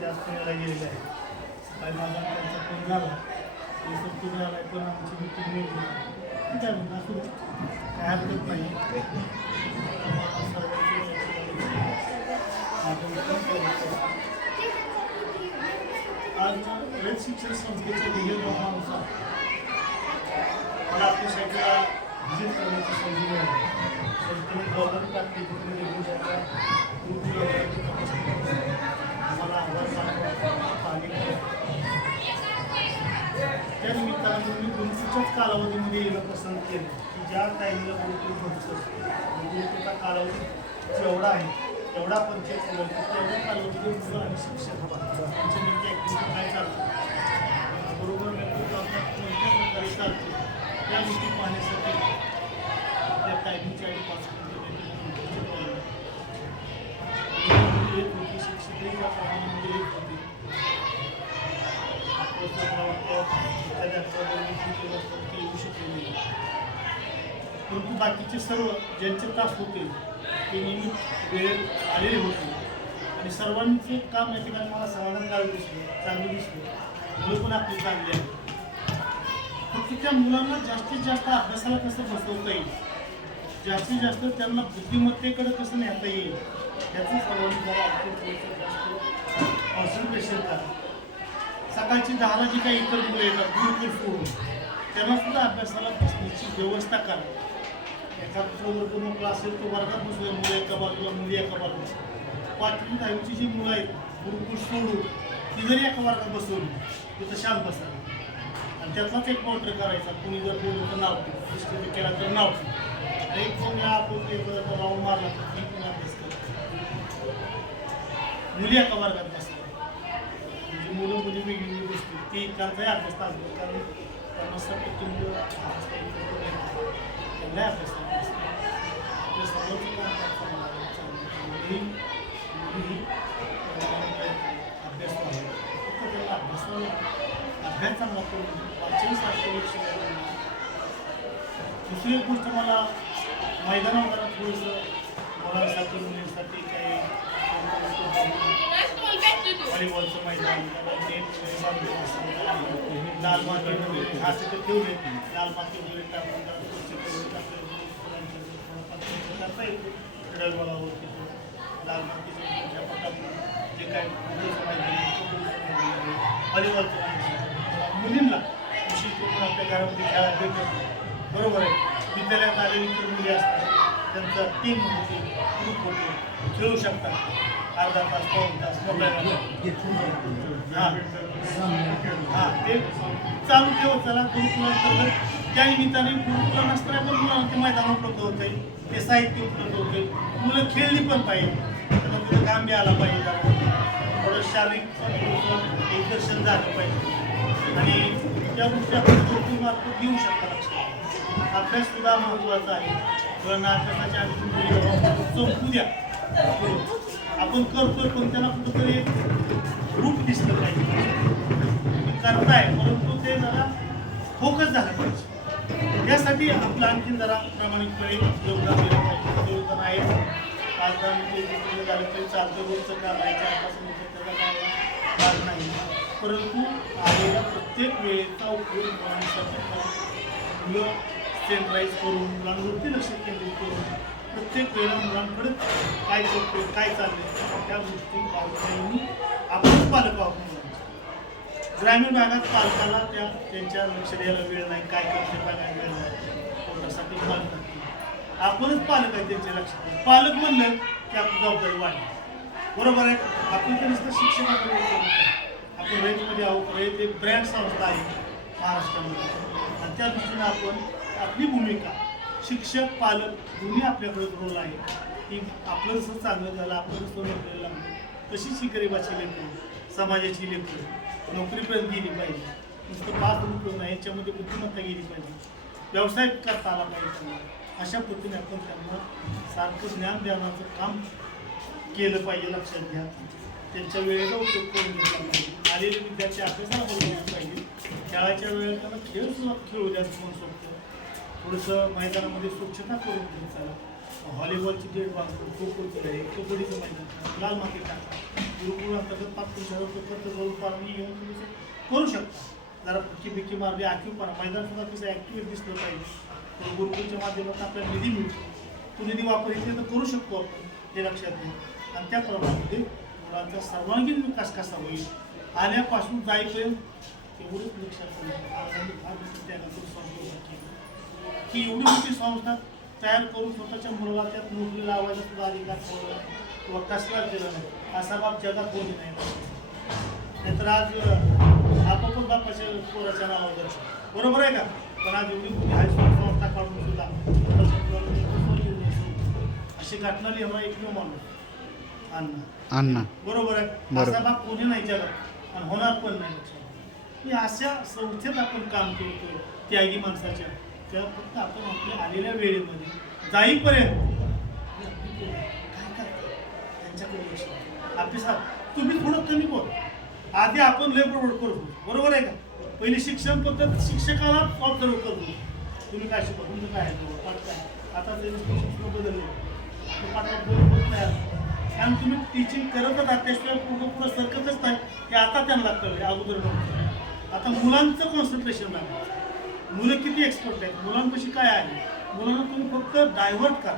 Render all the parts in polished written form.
ते आज पुण्याला गेलेले आहेत. काही माझा त्यांचा फोन झाला ते सर तुम्ही आलाय पण आमची मीटिंग नाही ठीक आहे म्हणून असू काय हरकत नाही. आज रयत शिक्षण संस्थेच्या ध्येयधोरणानुसार मला आपल्या शाखेला व्हिजिट करण्याची संधी मिळाली. संस्थेने गव्हर्नमेंट ॲप्लिकेशन मला त्या निमित्तानं मी गुरुकुलच्याच कालावधीमध्ये येणं पसंत केलं की ज्या टाईमला गुरुकुल भरतं गुरुकुलचा कालावधी जेवढा आहे तेवढा पंचायत तेवढ्या कालावधीमध्ये मुलं आणि शिक्षक हवा त्यांच्या नेमकी ॲक्टिव्हिटी काय चालतं बरोबर नेतृत्व आपल्या कोणत्या प्रकारे चालते त्या गोष्टी पाहण्यासाठी त्या टायमिंगच्या आणि 5 मिनिटं एक होती शिक्षकही त्या प्रमाणामध्ये एक होती. येऊ शकले नाही परंतु बाकीचे सर्व ज्यांचे तास होते ते नियमित वेळेत आलेले होते आणि सर्वांचे काम या ठिकाणी मला समाधानकारक दिसलं चांगलं दिसलं. मुलं पण आपली चांगली आहे. फक्त त्या मुलांना जास्तीत जास्त अभ्यासाला कसं बसवता येईल जास्तीत जास्त त्यांना बुद्धिमत्तेकडे कसं नेता येईल याचं सर्वांनी जरा कॉन्सन्ट्रेशन करा. सकाळची 10ला जी काही इतर मुलं येतात गुरुकुल सोडून त्यांना सुद्धा अभ्यासाला बसण्याची व्यवस्था करा. एखादा पूर्ण क्लास असेल तो वर्गात बसले मुलं एका बाजूला मुली एका बाजूला 5वी 10वीची जी मुलं आहेत गुरुकुल सोडून ती जरी एका वर्गात बसवली तिथं शांत बसावी आणि त्यातलाच एक मॉनिटर करायचा. कुणी जर बोललं तर नाव डिस्टर्ब केला तर नाव आणि एक फोन आपण राऊंड मारला तर ती पण अभ्यास करतो. मुली एका वर्गात बसल्या म्हणजे मुलं मुली वेगवेगळी बसतील ती त्यांचाही अभ्यास तासभर कारण त्यांना सगळं मुलं त्यांनाही अभ्यास आपल्या सर्वांचं काम अभ्यास आहे फक्त त्याला अभ्यासाला अभ्यास चांगला करून वाचन सारखं लक्ष द्यायला. दुसरी एक गोष्ट मला मैदानावर जरा थोडंसं मुलांसाठी मुलींसाठी काही व्हॉलीबॉलचं मैदान लाल माती असं तर ठेवले लाल माती वगैरे करता येतो खेळबळावर लाल मातीच्या पटात जे काय व्हॉलीबॉलचं मैदान मुलींना विशेष करून आपल्या घरामध्ये खेळायला भेटत बरोबर आहे. विद्यालयात आलेली तर मुली असतात त्यांचा टीम होते ग्रुप होते खेळू शकतात अर्धा तास पाऊण तास मोबाईल हां ते चालू ठेवत चला गुरुकुलांतर्गत त्या निमित्ताने गुरुकुला नसताना पण मुलांना ते मैदान उपलब्ध होते ते साहित्य उपलब्ध होते मुलं खेळली पण पाहिजे त्यांना तिथं काम बी आला पाहिजे थोडं शारीरिक एक दर्शन झालं पाहिजे आणि त्या गोष्टी आपण गुरुकुलमार्फत देऊ शकता. अभ्यास सुद्धा महत्त्वाचा आहे पण अभ्यासाच्या आधी संपू द्या आपण करतोय पण त्यांना कुठंतरी रूप दिसलं पाहिजे करताय परंतु ते जरा फोकस झालं पाहिजे यासाठी आपलं आणखी जरा प्रामाणिकपणे योगदान दिलं पाहिजे. योगदान आहे 5-10 मिनिटं झालं तरी चालतं रोजचं काम आहे 4-5 मिनिटं त्याचा काय भाग नाही परंतु आलेल्या प्रत्येक वेळेचा उपयोग मुलांसाठी मुलं सेंट्राईज करून मुलांवरती लक्ष केंद्रित करून प्रत्येक वेळेला मुलांकडे काय करतोय काय चाललंय त्या गोष्टी पालकांनी आपणच पालक आहोत. मुलांचे ग्रामीण भागात पालकाला त्यांच्या लक्ष द्यायला वेळ नाही काय करते काय वेळ नाही पोटासाठी पालक आपणच पालक आहे त्यांच्या लक्षात पालक म्हणलं की आपली जबाबदारी वाढली बरोबर आहे. आपण तर नुसतं शिक्षणाकडे आपण रयतमध्ये आहोत. रयत एक ब्रँड संस्था आहे महाराष्ट्रामध्ये आणि त्या दृष्टीनं आपण आपली भूमिका शिक्षक पालक दोन्ही आपल्याकडे रोल आहे की आपलं जसं चांगलं झालं आपलं जसं नोकरीला लागलं तशीच ही गरिबाची लेकरं समाजाची लेकरं नोकरीपर्यंत गेली पाहिजे. नुसतं 5 रुपये नाही याच्यामध्ये बुद्धिमत्ता गेली पाहिजे व्यवसाय करता आला पाहिजे त्यांना अशा पद्धतीने आपण त्यांना सारखं ज्ञान देण्याचं काम केलं पाहिजे. लक्षात घ्या त्यांच्या वेळेचा उपयोग करून घेतला पाहिजे. आलेले विद्यार्थी अभ्यासाला बोलवले पाहिजे खेळाच्या वेळेला त्यांना खेळ सुद्धा खेळू द्या मनसोक्त थोडंसं मैदानामध्ये स्वच्छता करून घेत चला. व्हॉलीबॉलची डेट बांधतो खो खोची आहे कबड्डीचं मैदान लाल माती टाका गुरुकुल अंतर्गत 5,000 रुपये खर्च करून पाणी घेऊन तुम्ही ते करू शकता. जरा फटकी बिक्की मारली आखीवपणा मैदान सुद्धा कसं ॲक्टिव्ह दिसलं पाहिजे. तर गुरुकुलच्या माध्यमातून आपल्याला निधी मिळतो. तो निधी वापर इथे तर करू शकतो आपण, हे लक्षात घ्या. आणि त्या प्रमाणामध्ये मुलांचा सर्वांगीण विकास कसा होईल आल्यापासून जाईपर्यंत एवढंच लक्षात त्यानंतर संस्था की एवढी मोठी संस्था तयार करून स्वतःच्या मुलाला त्यात नोकरी लावायचा सुद्धा अधिकार ठेवला किंवा कसला केला नाही असा बाब जगात कोणी नाही. नाहीतर आज आपोआपच बापाच्या पोराच्या नावावर बरोबर आहे का. पण आज एवढी मोठी हायस्कूल संस्था काढून सुद्धा अशी घटना लिहिणारा एकमेव माणूस अण्णा बरोबर आहे. असा बाप कोणी नाही जगात आणि होणार पण नाही. की अशा संस्थेत आपण काम करतो त्यागी माणसाच्या त्या फक्त आपण आपल्या आलेल्या वेळेमध्ये जाईपर्यंत काय करतो त्यांच्याकडे लक्ष अभ्यासात तुम्ही थोडं कमी बोल. आधी आपण लय बरोबर करतो बरोबर आहे का. पहिली शिक्षण पद्धत शिक्षकाला ऑब्झर्व करतो तुम्ही काय शिकवा तुमचं काय आहे पाठ काय. आता ते शिक्षण बदलले पाठात होत नाही कारण तुम्ही टीचिंग करतच आहात त्याशिवाय पुढं सरकतच नाही हे आता त्यांना लागतं अगोदर नव्हतं. आता मुलांचं कॉन्सन्ट्रेशन लागतं. मुलं किती एक्सपर्ट आहेत मुलांपाशी काय आहे मुलांना तुम्ही फक्त डायव्हर्ट करा.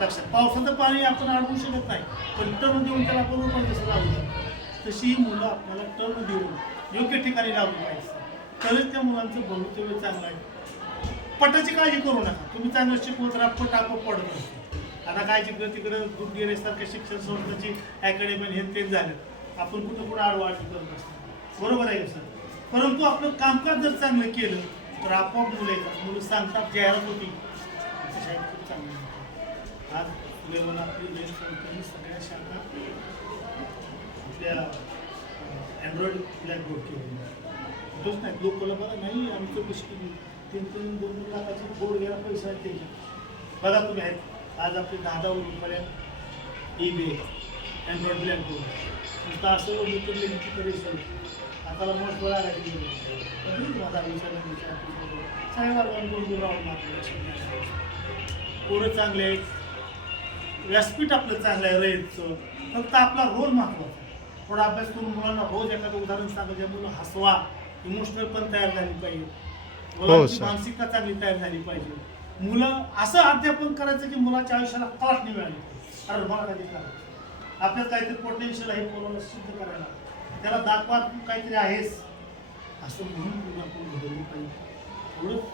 लक्षात पावसाचं पाणी आपण अडवू शकत नाही पण टर्न देऊन त्याला बरोबर पण कसं लावू शकतो तशी मुलं आपल्याला टर्न देऊन योग्य ठिकाणी लावली पाहिजे तरच त्या मुलांचं भवितव्य चांगलं आहे. पटाची काळजी करू नका तुम्ही चांगलं शिकवत राहा पट आपोआप पडत नसते. आता काय जिकडं तिकडं दूध देण्यासारख्या शिक्षण संस्थेची अकॅडमी हे तेच झालं आपण कुठं आडवाटी करत असतो बरोबर आहे का सर. परंतु आपलं कामकाज जर चांगलं केलं तर आपोआप मुलं येतात. मुलं सांगतात जाहिरात होती शाळेत खूप चांगलं आज लेवल आपली जैन संस्थेने सगळ्या शाखा आपल्या अँड्रॉइड ब्लॅकबोर्ड केलेली होतोच नाही. लोकला बघा नाही आमचं कशी 3-2 लाखाची बोर्ड घ्यायला पैसा आहे त्याच्यात बघा तुम्ही आहेत. आज आपले 10-10 रुपयात ई-बे अँड्रॉइड ब्लॅकबोर्ड नुसतं असं मित्रलेखीची परीक्षा आता मग बघा पोरं चांगले आहेत व्यासपीठ आपलं चांगलं आहे रयतचं फक्त आपला रोल महत्त्वाचा आहे. थोडा अभ्यास करून मुलांना रोज एखादं उदाहरण सांगायचं मुलं हसवा इमोशनल पण तयार झाली पाहिजे मुलांची मानसिकता चांगली तयार झाली पाहिजे. मुलं असं अध्यापन करायचं की मुलाच्या आयुष्याला कळत नाही मिळाली अरे मला काहीतरी करायचं आपल्यात काहीतरी पोटेन्शियल आहे पोराला सिद्ध करायला त्याला दाखवा तू काहीतरी आहेस असं म्हणून तुला आपण घडवलं पाहिजे. एवढंच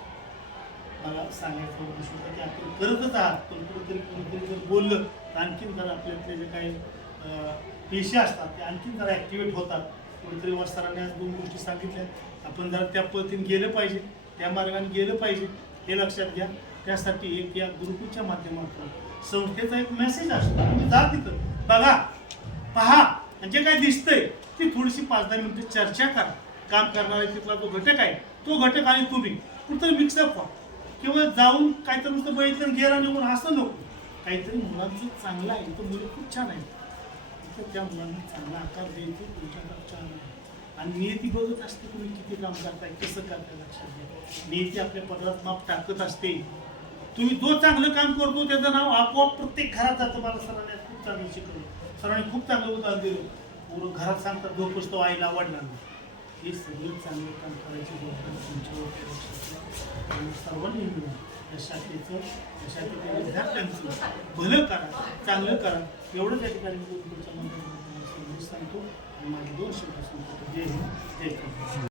मला सांगायचं होतं की आपण करतच आहात पण कुठेतरी जर बोललं तर आणखीन जरा आपल्यातले जे काही पेशी असतात ते आणखीन जरा ॲक्टिवेट होतात. कुठेतरी वस्ताराने आज 2 गोष्टी सांगितल्या आपण जरा त्या पद्धतीने गेलं पाहिजे त्या मार्गाने गेलं पाहिजे हे लक्षात घ्या. त्यासाठी एक या गुरुकुलच्या माध्यमातून संस्थेचा एक मेसेज असतो तुम्ही जा तिथं बघा पहा आणि जे काही दिसतंय ती थोडीशी 5-10 मिनिटं चर्चा करा. काम करणारा तिथला जो घटक आहे तो घटक आणि तुम्ही कुठंतरी मिक्सअप व्हा किंवा जाऊन काहीतरी नुसतं बघितलं गेला निघून असं नको. काहीतरी मुलांचं चांगलं आहे तर मुलं खूप छान आहेत तर त्या मुलांना चांगला आकार द्यायचं तुमच्याकडे छान आहे. आणि नियती बघत असते तुम्ही किती काम करताय कसं करताय लक्षात घ्या. नियती आपल्या पदरात माप टाकत असते. तुम्ही जो चांगलं काम करतो त्याचं नाव आपोआप प्रत्येक घरात जातं. मला सरांनी खूप चांगलं शिकवलं सरांनी खूप चांगलं उदाहरण दिलं. पूर्ण घरात सांगतात जो पुस्तक आईला आवडणार हे सगळं चांगलं काम करायची गोष्ट तुमच्यावर सर्वांनी मिळून त्या शाखेचं त्या शाखेच्या विद्यार्थ्यांचं भलं करा चांगलं करा एवढं त्या ठिकाणी पुढच्या मंत्री सांगतो आणि माझे 2 शब्द सांगतो. जय हिंद जय